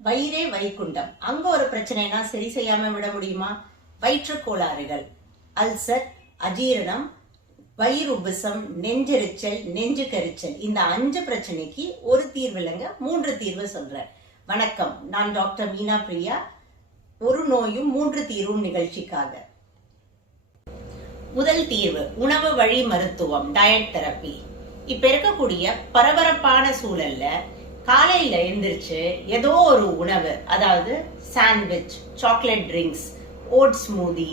வயிறே வைகுண்டம். அங்க ஒரு பிரச்சனைனா சரி செய்யாம விட முடியுமா? வயிற்று கோளாறுகள், அல்சர், அஜீரணம், வயிறு உபசம், நெஞ்செரிச்சல், நெஞ்சு கரிச்சல், இந்த 5 பிரச்சனைக்கு ஒரு தீர்வு இல்லைங்க, 3 தீர்வு சொல்றேன். வணக்கம், நான் டாக்டர் மீனா பிரியா. ஒரு நோயும் 3 தீர்வும் நிகழ்ச்சிக்காக. முதல் தீர்வு உணவு வழி மருத்துவம், டயட் தெரப்பி. இப்ப இருக்கக்கூடிய பரபரப்பான சூழல்ல காலையில எழுந்திரிச்சு ஏதோ ஒரு உணவு, அதாவது sandwich, chocolate drinks, oat smoothie,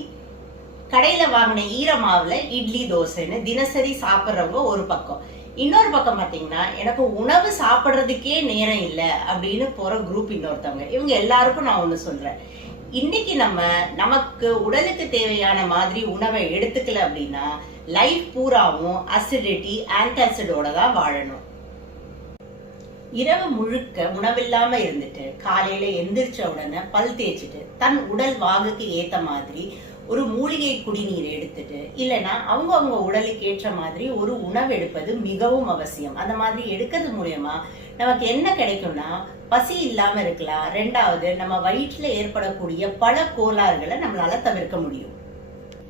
கடையில வாங்கின ஈரமாவுல இட்லி தோசைன்னு தினசரி சாப்பிட்றவங்க ஒரு பக்கம். இன்னொரு பக்கம் பாத்தீங்கன்னா, எனக்கு உணவு சாப்பிட்றதுக்கே நேரம் இல்லை அப்படின்னு போற குரூப் இன்னொருத்தவங்க. இவங்க எல்லாருக்கும் நான் ஒண்ணு சொல்றேன், இன்னைக்கு நமக்கு உடலுக்கு தேவையான மாதிரி உணவை எடுத்துக்கல அப்படின்னா லைஃப் பூராவும் அசிடிட்டி, ஆன்டாசிடோட தான் வாழணும். இரவு முழுக்க உணவில்லாம இருந்துட்டு காலையில எந்திரிச்ச உடனே பல் தேய்ச்சிட்டு தன் உடல் வாகுக்கு ஏத்த மாதிரி ஒரு மூலிகை குடிநீர் எடுத்துட்டு, இல்லைன்னா அவங்க உடலுக்கு ஏற்ற மாதிரி ஒரு உணவு எடுப்பது மிகவும் அவசியம். அந்த மாதிரி எடுக்கிறது மூலியமா நமக்கு என்ன கிடைக்கும்னா, பசி இல்லாம இருக்கலாம். 2வது, நம்ம வயிற்றுல ஏற்படக்கூடிய பல கோளாறுகளை நம்மளால தவிர்க்க முடியும்.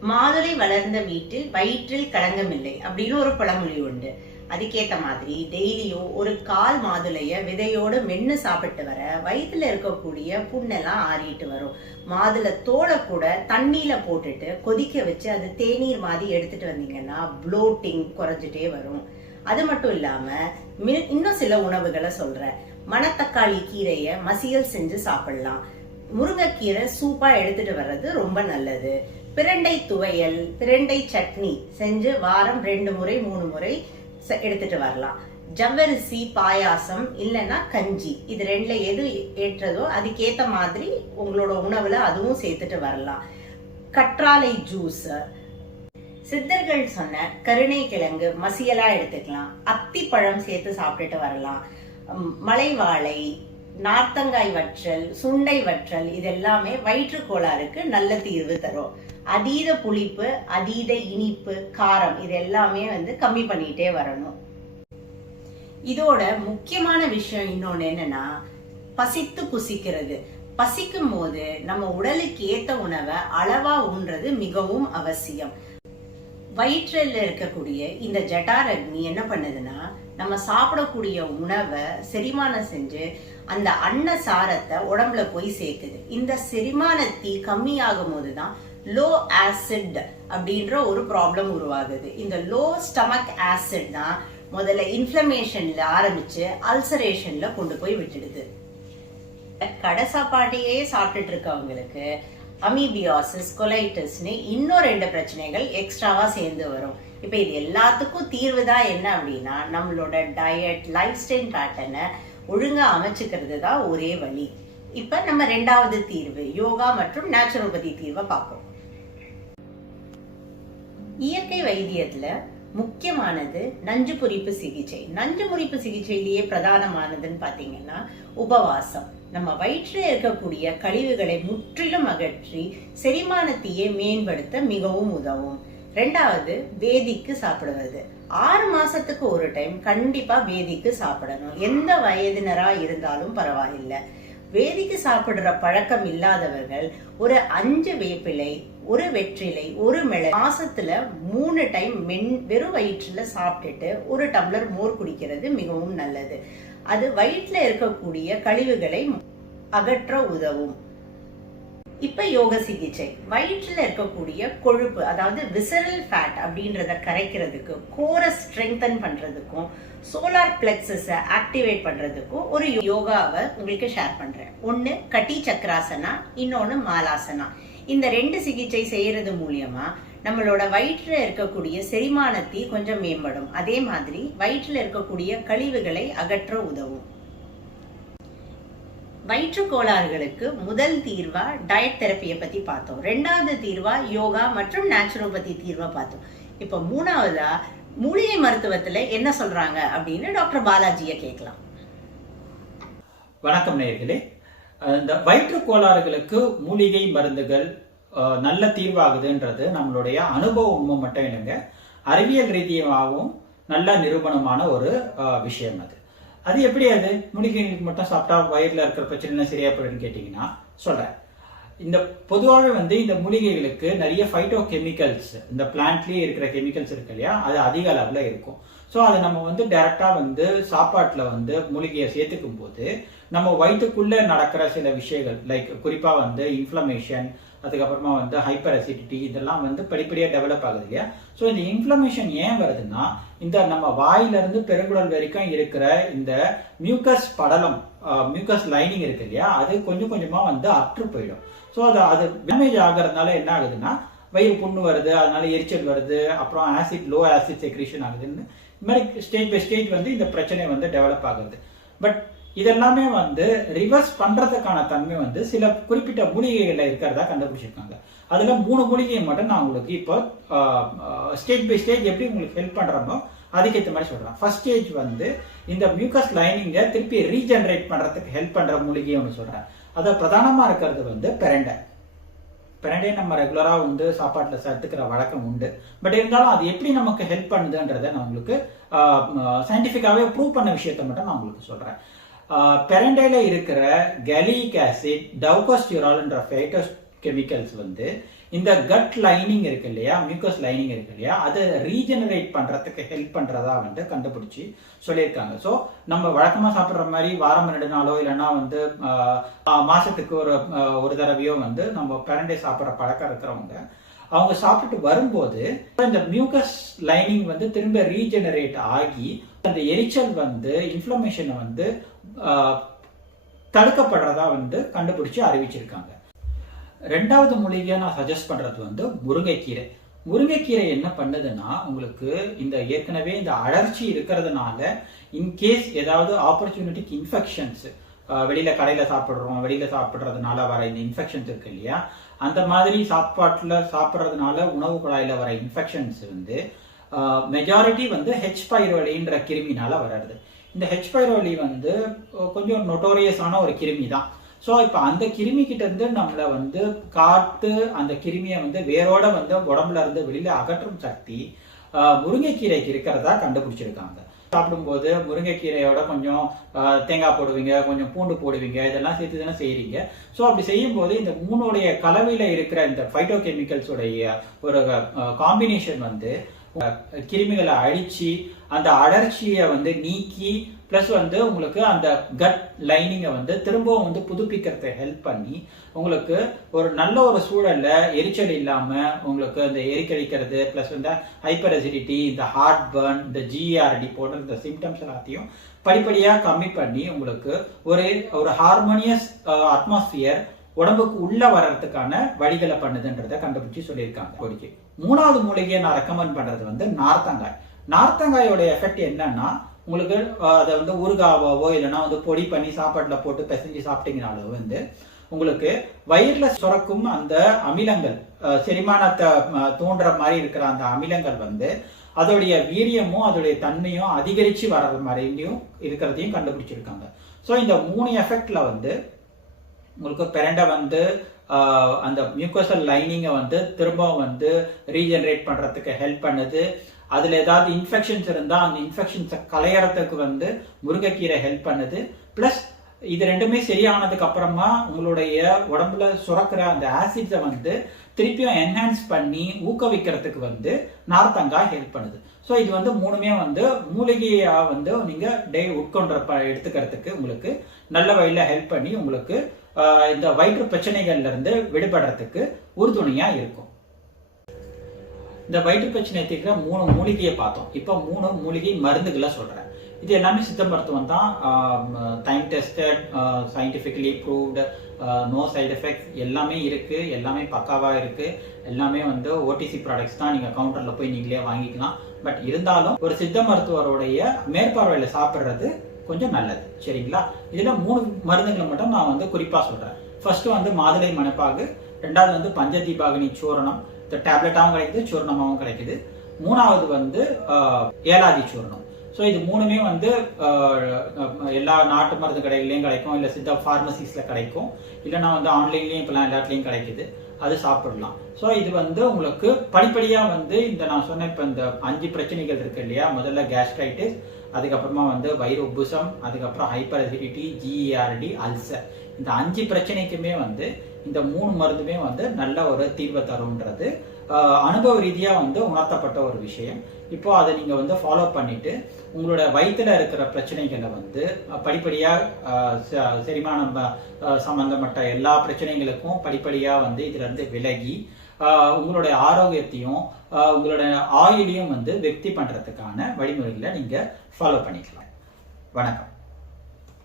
மாதுளை வளர்ந்த வீட்டில் வயிற்றில் களங்கம் இல்லை அப்படின்னு ஒரு பழமொழி உண்டு. அதுக்கேத்த மாதிரி டெய்லியும் ஒரு 1/4 மாதுளைய விதையோட மென்னு சாப்பிட்டு வர வயிற்றுல இருக்கக்கூடிய புண்ணெல்லாம் ஆறிட்டு வரும். மாதுளை தோலை கூட தண்ணியில போட்டுட்டு கொதிக்க வச்சு அது தேநீர் மாதிரி எடுத்துட்டு வந்தீங்கன்னா ப்ளோட்டிங் குறைஞ்சிட்டே வரும். அது மட்டும் இல்லாம இன்னும் சில உணவுகளை சொல்றேன். மணத்தக்காளி கீரைய மசியல் செஞ்சு சாப்பிடலாம். முருங்கைக்கீரை சூப்பா எடுத்துட்டு வர்றது ரொம்ப நல்லது. பிரண்டை துவையல், பிரண்டை சட்னி செஞ்சு வாரம் 2 முறை 3 முறை எடுத்துட்டு வரலாம். ஜவ்வரிசி பாயாசம் இல்லைன்னா கஞ்சி, இது 2ல எது ஏற்றதோ அதுக்கேத்த மாதிரி உங்களோட உணவுல அதுவும் சேர்த்துட்டு வரலாம். கற்றாழை ஜூஸ், சித்தர்கள் சொன்ன கருணை கிழங்கு மசியலா எடுத்துக்கலாம். அத்திப்பழம் சேர்த்து சாப்பிட்டுட்டு வரலாம். மலைவாழை, நார்த்தங்காய் வற்றல், சுண்டை வற்றல், இது எல்லாமே வயிற்று கோளாறுக்கு நல்ல தீர்வு தரும். அதீத புளிப்பு, அதீத இனிப்பு, காரம், இது எல்லாமே கம்மி பண்ணிட்டே வரணும். இதோட முக்கியமான விஷயம் இன்னொன்னு என்னன்னா, பசித்து புசிக்கிறது. பசிக்கும் போது நம்ம உடலுக்கு ஏத்த உணவை அளவா உண்றது மிகவும் அவசியம். வயிற்றில் இருக்கக்கூடிய இந்த ஜட்டாரக்னி என்ன பண்ணுதுன்னா, நம்ம சாப்பிடக்கூடிய உணவை செரிமானம் செஞ்சு அந்த அன்ன சாரத்தை உடம்புல போய் சேர்க்குது. இந்த செரிமானத்தி கம்மியாகும் போதுதான் லோ ஆசிட் அப்படின்ற ஒரு ப்ராப்ளம் உருவாகுது. இந்த லோ ஸ்டமக் ஆசிட் தான் முதல்ல இன்ஃப்ளமேஷன்ல ஆரம்பிச்சு அல்சரேஷன்ல கொண்டு போய் விட்டுடுது. கடை சாப்பாட்டையே சாப்பிட்டுட்டு இருக்கவங்களுக்கு அமீபியாசிஸ், கொலைட்டிஸ்னு இன்னும் 2 பிரச்சனைகள் எக்ஸ்ட்ராவா சேர்ந்து வரும். இப்ப இது எல்லாத்துக்கும் தீர்வு தான் என்ன அப்படின்னா, நம்மளோட டயட், லைஃப் ஸ்டைல் பேட்டர்னை ஒழுங்கா அமைச்சுக்கிறது தான் ஒரே வழி. இப்ப நம்ம 2வது தீர்வு யோகா மற்றும் நேச்சுரோபதி தீர்வை பார்ப்போம். இயற்கை வைத்தியத்துல முக்கியமானது நஞ்சு முறிப்பு சிகிச்சை. நஞ்சு முறிப்பு சிகிச்சையிலேயே பிரதானமானதுன்னு பாத்தீங்கன்னா உபவாசம். நம்ம வயிற்றில் இருக்கக்கூடிய கழிவுகளை முற்றிலும் அகற்றி செரிமானத்தையே மேம்படுத்த மிகவும் உதவும். 2வது, வேதிக்கு சாப்பிடுவது. 6 மாசத்துக்கு ஒரு டைம் கண்டிப்பா வேதிக்கு சாப்பிடணும். எந்த வயதினரா இருந்தாலும் பரவாயில்லை. வேதிக்கு சாப்பிடுற பழக்கம் இல்லாதவர்கள் ஒரு 5 வேப்பிலை, 1 வெற்றிலை, 1 மிளகு மாசத்துல 3 டைம் வெறும் வயிற்றுல சாப்பிட்டுட்டு 1 டம்ளர் மோர் குடிக்கிறது மிகவும் நல்லது. அது வயிற்றுல இருக்கக்கூடிய கழிவுகளை அகற்ற உதவும். இப்ப யோக சிகிச்சை. வயிற்றுல இருக்கக்கூடிய கொழுப்பு, அதாவது விசரல் ஃபேட் அப்படின்றத கரைக்கிறதுக்கு, கோரை ஸ்ட்ரெங்தன் பண்றதுக்கும், சோலார் பிளெக்ஸஸ ஆக்டிவேட் பண்றதுக்கும் ஒரு யோகாவை உங்களுக்கு ஷேர் பண்றேன். ஒன்னு கட்டி சக்கராசனா, இன்னொன்னு மாலாசனா. இந்த 2 சிகிச்சை செய்யறது மூலியமா நம்மளோட வயிற்றுல இருக்கக்கூடிய செரிமானத்தை கொஞ்சம் மேம்படும். அதே மாதிரி வயிற்றுல இருக்கக்கூடிய கழிவுகளை அகற்ற உதவும். வயிற்று கோளாறுகளுக்கு முதல் தீர்வா டயட் தெரப்பியை பத்தி பார்த்தோம். 2வது தீர்வா யோகா மற்றும் நேச்சுரோபதி தீர்வா பார்த்தோம். இப்ப 3வதா மூலிகை மருத்துவத்துல என்ன சொல்றாங்க அப்படின்னு டாக்டர் பாலாஜியை கேட்கலாம். வணக்கம் நேயர்களே. இந்த வயிற்று கோளாறுகளுக்கு மூலிகை மருந்துகள் நல்ல தீர்வாகுதுன்றது நம்மளுடைய அனுபவம் மட்டும் இல்லைங்க, அறிவியல் ரீதியாகவும் நல்ல நிரூபணமான ஒரு விஷயம் அது. அது எப்படி அது மூலிகைகளுக்கு மட்டும் சாப்பிட்டா வயிறுல இருக்கிற பிரச்சனை சரியா போயிடுன்னு கேட்டீங்கன்னா சொல்றேன். இந்த பொதுவாகவே வந்து இந்த மூலிகைகளுக்கு நிறைய ஃபைட்டோ கெமிக்கல்ஸ், இந்த பிளான்ட்லயே இருக்கிற கெமிக்கல்ஸ் இருக்கு இல்லையா, அது அதிக அளவுல இருக்கும். ஸோ அதை நம்ம வந்து டைரக்டா வந்து சாப்பாட்டுல வந்து மூலிகையை சேர்த்துக்கும் போது நம்ம வயிற்றுக்குள்ள நடக்கிற சில விஷயங்கள், லைக் குறிப்பா வந்து இன்ஃப்ளமேஷன், அதுக்கப்புறமா வந்து ஹைப்பர் அசிடிட்டி, இதெல்லாம் வந்து படிப்படியாக டெவலப் ஆகுது இல்லையா. ஸோ இந்த இன்ஃப்ளமேஷன் ஏன் வருதுன்னா, இந்த நம்ம வாயிலிருந்து பெருங்குடல் வரைக்கும் இருக்கிற இந்த மியூக்கஸ் படலம், மியூக்கஸ் லைனிங் இருக்கு இல்லையா, அது கொஞ்சம் கொஞ்சமா வந்து அற்று போயிடும். ஸோ அது டேமேஜ் ஆகிறதுனால என்ன ஆகுதுன்னா வயிறு புண்ணு வருது, அதனால எரிச்சல் வருது, அப்புறம் ஆசிட், லோ ஆசிட் செக்ரீஷன் ஆகுதுன்னு இந்த மாதிரி ஸ்டேஜ் பை ஸ்டேஜ் வந்து இந்த பிரச்சனை வந்து டெவலப் ஆகுது. பட் இதெல்லாமே வந்து ரிவர்ஸ் பண்றதுக்கான தன்மை வந்து சில குறிப்பிட்ட மூலிகைகள்ல இருக்கிறதா கண்டுபிடிச்சிருக்காங்க. அதுல 3 மூலிகையை மட்டும் நான் உங்களுக்கு இப்போ ஸ்டேஜ் பை ஸ்டேஜ் எப்படி உங்களுக்கு ஹெல்ப் பண்றோமோ அதுக்கேற்ற மாதிரி சொல்றேன். ஃபர்ஸ்ட் ஸ்டேஜ் வந்து இந்த மியூக்கஸ் லைனிங்கை திருப்பி ரீஜெனரேட் பண்றதுக்கு ஹெல்ப் பண்ற மூலிகை ஒன்று சொல்றேன். அது பிரதானமா இருக்கிறது வந்து பெரண்டை. பெரண்டையை நம்ம ரெகுலரா வந்து சாப்பாட்டுல சேர்த்துக்கிற வழக்கம் உண்டு. பட் இருந்தாலும் அது எப்படி நமக்கு ஹெல்ப் பண்ணுதுன்றதை நான் உங்களுக்கு சயின்டிபிக்காவே ப்ரூவ் பண்ண விஷயத்த மட்டும் நான் உங்களுக்கு சொல்றேன். பெரண்டையில இருக்கிற கேலிக் ஆசிட், டவுகோஸ்டிரால்ன்ற ஃபைட்டோ கெமிக்கல்ஸ் வந்து இந்த கட் லைனிங் இருக்கு இல்லையா, மியூக்கஸ் லைனிங் இருக்கு இல்லையா, அதை ரீஜெனரேட் பண்றதுக்கு ஹெல்ப் பண்றதா வந்து கண்டுபிடிச்சு சொல்லியிருக்காங்க. ஸோ நம்ம வழக்கமா சாப்பிட்ற மாதிரி வாரம் 2 நாளோ இல்லைன்னா வந்து மாசத்துக்கு ஒரு தடவையோ வந்து நம்ம பெரண்டை சாப்பிட்ற பழக்கம் இருக்கிறவங்க அவங்க சாப்பிட்டு வரும்போது இந்த மியூக்கஸ் லைனிங் வந்து திரும்ப ரீஜெனரேட் ஆகி அந்த எரிச்சல் வந்து இன்ஃப்ளமேஷனை வந்து தடுக்கப்படுறதா வந்து கண்டுபிடிச்சு அறிவிச்சிருக்காங்க. 2வது மூலிகையா நான் சஜஸ்ட் பண்றது வந்து முருங்கைக்கீரை. முருங்கைக்கீரை என்ன பண்ணுதுன்னா, உங்களுக்கு இந்த ஏற்கனவே இந்த அலர்ஜி இருக்கிறதுனால இன்கேஸ் ஏதாவது ஆப்பர்ச்சுனிட்டிக்கு இன்ஃபெக்ஷன்ஸ், வெளியில கடையில சாப்பிடுறோம், வெளியில சாப்பிடுறதுனால வர இந்த இன்ஃபெக்ஷன்ஸ் இருக்கு இல்லையா, அந்த மாதிரி சாப்பாட்டுல சாப்பிட்றதுனால உணவு குழாயில வர இன்ஃபெக்ஷன்ஸ் வந்து மெஜாரிட்டி வந்து ஹெச் பைரோலின்ற கிருமினால வர்றது. இந்த ஹெச் பைரோலி வந்து கொஞ்சம் நொட்டோரியஸான ஒரு கிருமி தான். ஸோ இப்போ அந்த கிருமி கிட்ட இருந்து நம்மளை வந்து காத்து அந்த கிருமியை வந்து வேரோட வந்து உடம்புல இருந்து வெளியில அகற்றும் சக்தி முருங்கைக்கீரைக்கு இருக்கிறதா கண்டுபிடிச்சிருக்காங்க. சாப்பிடும்போது முருங்கைக்கீரையோட கொஞ்சம் தேங்காய் போடுவீங்க, கொஞ்சம் பூண்டு போடுவீங்க, இதெல்லாம் சேர்த்து தானே செய்யறீங்க. ஸோ அப்படி செய்யும் போது இந்த 3 கலவையில இருக்கிற இந்த ஃபைட்டோ கெமிக்கல்ஸோடைய ஒரு காம்பினேஷன் வந்து கிருமிகளை அழிச்சு அந்த அலர்ச்சியை வந்து நீக்கி பிளஸ் வந்து உங்களுக்கு அந்த கட் லைனிங்கை வந்து திரும்பவும் வந்து புதுப்பிக்கிறத ஹெல்ப் பண்ணி உங்களுக்கு ஒரு நல்ல ஒரு சூழல்ல எரிச்சல் இல்லாம உங்களுக்கு அந்த எரிக்கழிக்கிறது பிளஸ் வந்து ஹைப்பர் அசிடிட்டி, இந்த ஹார்ட் பர்ன், இந்த ஜிஆர்டி போன்ற இந்த சிம்டம்ஸ் எல்லாத்தையும் படிப்படியா கம்மி பண்ணி உங்களுக்கு ஒரு ஹார்மோனியஸ் அட்மாஸ்பியர் உடம்புக்கு உள்ள வர்றதுக்கான வழிகளை பண்ணுதுன்றத கண்டுபிடிச்சு சொல்லியிருக்காங்க. 3வது மூலிகையை நான் ரெக்கமெண்ட் பண்றது வந்து நார்த்தங்காய். நார்த்தங்காயோட எஃபெக்ட் என்னன்னா, உங்களுக்கு அதை வந்து ஊறுகாவோ இல்லைன்னா வந்து பொடி பண்ணி சாப்பாட்டுல போட்டு பிசைஞ்சு சாப்பிட்டீங்கனாலும் வந்து உங்களுக்கு வயிறுல சுரக்கும் அந்த அமிலங்கள், செரிமானத்தை தூண்டுற மாதிரி இருக்கிற அந்த அமிலங்கள் வந்து அதோடைய வீரியமும் அதோடைய தன்மையும் அதிகரிச்சு வர்ற மாதிரியும் இருக்கிறதையும் கண்டுபிடிச்சிருக்காங்க. ஸோ இந்த 3 எஃபெக்ட்ல வந்து உங்களுக்கு பெரண்டை வந்து அந்த மியூக்கோசல் லைனிங்கை வந்து திரும்பவும் வந்து ரீஜெனரேட் பண்றதுக்கு ஹெல்ப் பண்ணுது. அதுல ஏதாவது இன்ஃபெக்ஷன்ஸ் இருந்தா அந்த இன்ஃபெக்ஷன்ஸை களையறதுக்கு வந்து முருங்கைக்கீரை ஹெல்ப் பண்ணுது. பிளஸ் இது ரெண்டுமே சரியானதுக்கு அப்புறமா உங்களுடைய உடம்புல சுரக்கிற அந்த ஆசிட்ஸை வந்து திருப்பியும் என்ஹான்ஸ் பண்ணி ஊக்குவிக்கிறதுக்கு வந்து நார்த்தங்காய் ஹெல்ப் பண்ணுது. ஸோ இது வந்து 3மே வந்து மூலிகையா வந்து நீங்க உட்கொண்ட எடுத்துக்கிறதுக்கு உங்களுக்கு நல்ல வழியில ஹெல்ப் பண்ணி உங்களுக்கு இந்த வயிற்று பிரச்சனைகள்ல இருந்து விடுபடுறதுக்கு உறுதுணையா இருக்கும். இந்த வயிற்று பிரச்சனை தீர்க்கிற 3 மூலிகையை பார்த்தோம். இப்போ 3 மூலிகை மருந்துகளை சொல்றேன். இது எல்லாமே சித்த மருத்துவம் தான். Time tested, scientifically proved, no side effects எல்லாமே இருக்கு. எல்லாமே பக்காவா இருக்கு. எல்லாமே வந்து ஓடிசி ப்ராடக்ட்ஸ் தான். நீங்க கவுண்டர்ல போய் நீங்களே வாங்கிக்கலாம். பட் இருந்தாலும் ஒரு சித்த மருத்துவருடைய மேற்பார்வையில சாப்பிடுறது கொஞ்சம் நல்லது. சரிங்களா? இதுல 3 மருந்துகளை மட்டும் நான் வந்து குறிப்பா சொல்றேன். ஃபர்ஸ்ட் வந்து மாதுளை மணப்பாகு, 2வது வந்து பஞ்சதீபாகினி சூரணம், இந்த டேப்லெட்டாகவும் கிடைக்குது, சூரணமாகவும் கிடைக்குது. 3வது வந்து ஏலாதி சூரணம். ஸோ இது 3மே வந்து எல்லா நாட்டு மருந்து கடைகள்லையும் கிடைக்கும், இல்லை சித்த ஃபார்மசிஸ்ல கிடைக்கும், இல்லைன்னா வந்து ஆன்லைன்லயும் இப்பெல்லாம் எல்லாத்துலயும் கிடைக்குது. அது சாப்பிடலாம். ஸோ இது வந்து உங்களுக்கு படிப்படியா வந்து இந்த நான் சொன்ன இப்போ இந்த 5 பிரச்சனைகள் இருக்கு இல்லையா, முதல்ல கேஸ்ட்ரைட்டிஸ், அதுக்கப்புறமா வந்து வயிறு உப்புசம், அதுக்கப்புறம் ஹைப்பர் அசிடிட்டி, GERD, அல்சர், இந்த 5 பிரச்சனைக்குமே வந்து இந்த 3 மருந்துமே வந்து நல்ல ஒரு தீர்வை தரும்ன்றது அனுபவ ரீதியா வந்து உணர்த்தப்பட்ட ஒரு விஷயம். இப்போ அதை நீங்க வந்து ஃபாலோ பண்ணிட்டு உங்களோட வயிற்றுல இருக்கிற பிரச்சனைகளை வந்து படிப்படியா செரிமானம் சம்பந்தப்பட்ட எல்லா பிரச்சனைகளுக்கும் படிப்படியா வந்து இதுல இருந்து விலகி உங்களுடைய ஆரோக்கியத்தையும் உங்களோட ஆயுளையும் வந்து வெற்றி பண்றதுக்கான வழிமுறைகளை நீங்க ஃபாலோ பண்ணிக்கலாம். வணக்கம்.